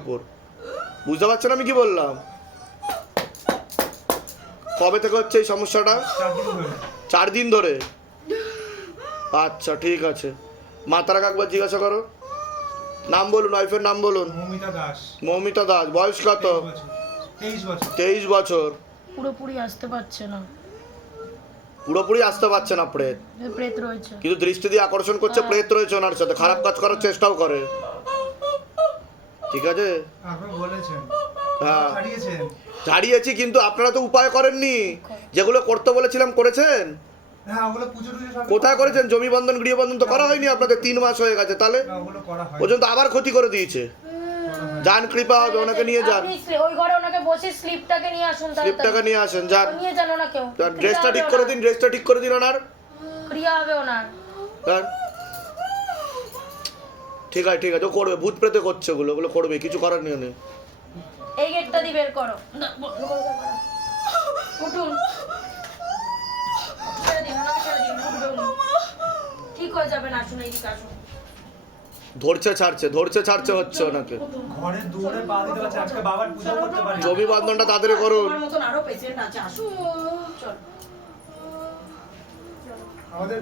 উপর। বুঝতে পারছেন আমি কি বললাম? কবে থেকে হচ্ছে এই সমস্যাটা? 4 দিন ধরে। আচ্ছা ঠিক আছে, মাতারাকে একবার জিজ্ঞাসা করো। নাম বলুন, ওয়াইফের নাম বলুন। মৌমিতা দাস। মৌমিতা দাস, বয়স কত? 23 বছর। 23 বছর। পুরোপুরি আসতে পারছে না, পুরোপুরি আসতে পারছে না প্রেত, প্রেত রয়েছে। কিন্তু দৃষ্টি দিয়ে আকর্ষণ করছে, প্রেত রয়েছে ওনার সাথে, খারাপ কাজ করার চেষ্টাও করে। ঠিক আছে, আপনি বলেছেন, হ্যাঁ ছাড়িয়েছেন। ছাড়িয়েছি, কিন্তু আপনারা তো উপায় করেননি। যেগুলো করতে বলেছিলাম করেছেন? হ্যাঁ, ওগুলো পুজো টুজো সব কোথায় করেছেন? জমি বন্ধন, গৃহবন্ধন তো করা হয়নি আপনাদের, 3 মাস হয়ে গেছে, তাহলে না, ওগুলো করা হয়। পর্যন্ত আবার ক্ষতি করে দিয়েছে। যান, কৃপা হবে, ওনাকে নিয়ে যান। আপনি ওই ঘরে ওনাকে বসে স্লিপটাকে নিয়ে আসুন, স্লিপটাকে নিয়ে আসেন, যান। নিয়ে যান ওনাকেও। ড্রেসটা ঠিক করে দিন, ড্রেসটা ঠিক করে দিন ওনার। ক্রিয়া হবে ওনার। যান। ঠিক আছে ঠিক আছে, ও করবে, ভূত প্রেতে করছে ওগুলো, ওগুলো করবে, কিছু করার নেই। এই গেটটা দিয়ে বের করো। উঠুন, ছেড়ে দিন ওনাকে, ছেড়ে দিন, উঠবে উনি। ঠিক হয়ে যাবেন, আসুন এইদিকে আসুন। ধরছে ছাড়ছে হচ্ছে ওনাকে। ঘরে দূরে পা দিতে পারছে, আজকে বাবার পূজা করতে পারি। জমি বন্ধনটা তাড়াতাড়ি করুন। আমার মতন আরো পেশেন্ট আছে, আসুন। চল। আমাদের